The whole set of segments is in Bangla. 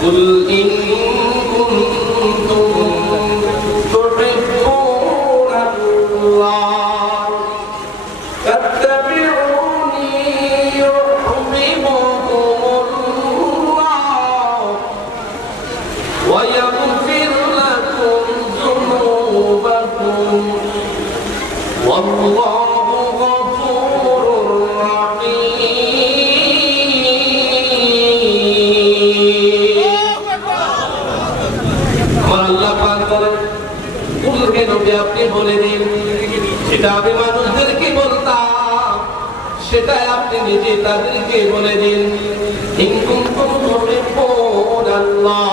কুল ইন কুনতুম তুহিব্বুনাল্লাহ ফাত্তাবিউনি ইউহিব্বুকুমুল্লাহ ওয়া ইয়াগফির লাকুম যুনুবাকুম ওয়াল্লাহু গফুরুর রাহিম। আমার আল্লাহ পাক বলেন, কুল হে নবী আপনি বলে দিন, এটা আমি মানুষদেরকে বলতাম, সেটাই আপনি নিজে তাদেরকে বলে দিন। ইন কুনতুম তুহিব্বুনাল্লাহ,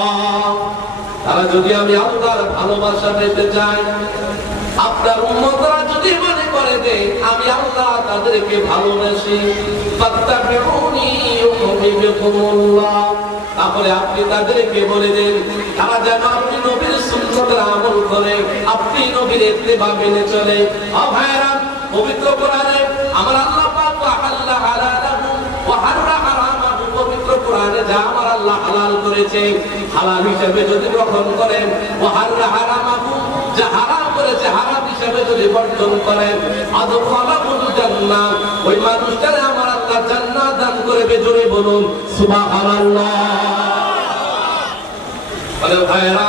তারা যদি আমি আল্লাহর ভালোবাসা পেতে চাই, আপনার উম্মতরা যদি মনে করে যে আমি আল্লাহ তাদেরকে ভালোবাসি, ফাত্তাবিউনি ইউহিব্বুকুমুল্লাহ, তাহলে আপনি তাদেরকে বলে দেন তারা যেন আপনি নবীর সুন্নতের আমল করে, আপনি নবীর ইত্তেবা মেনে চলে। ও ভাইরা, পবিত্র কোরআনে আমার আল্লাহ পাক আল্লাহ হালালাহু ওয়া হারামা হারামাহু, পবিত্র কোরআনে যা আমার আল্লাহ হালাল করেছে হালাল হিসেবে যদি গ্রহণ করেন, ওয়া হারামা হারামাহু, যা হারাম করেছে হারাম হিসেবে যদি বর্জন করেন, আদখালাহুল জান্নাহ, ওই মানুষটারে আমার আল্লাহ জান্নাত দান করবে। জোরে বলুন সুবহানাল্লাহ। আরে ভাইরা,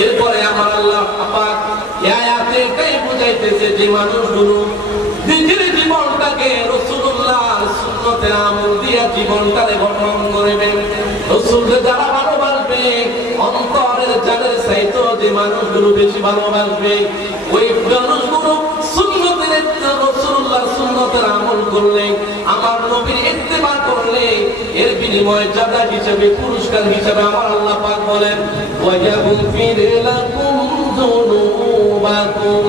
এরপরে আমার আল্লাহ পাক এই আয়াতে এটাই বুঝাইতেছে যে মানুষগুলো নিজের জীবনটাকে রাসূলুল্লাহর সুন্নতের আমল দিয়া জীবনটারে গঠন করবে। রাসূলকে যারা ভালোবাসবে, অন্তরের জানের চাইতে যে মানুষগুলো বেশি ভালোবাসবে, ওই মানুষগুলো সুন্নতের রাসূলুল্লাহর সুন্নতের আমল করলে, আমার নবীর ইত্তেবা করলে, এর বিনিময়ে জাযা হিসেবে, পুরস্কার হিসেবে আমার আল্লাহ পাক বলেন, ওয়া ইয়াগফির লাকুম যুনুবাকুম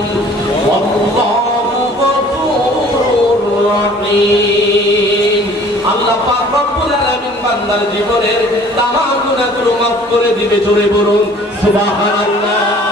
ওয়াল্লাহু গফুরুর রাহিম। আল্লাহ পাক রব্বুল আলামিন বান্দার জীবনের তামাম গুনাহগুলো মাফ করে দিবে। জোরে বলুন সুবহানাল্লাহ।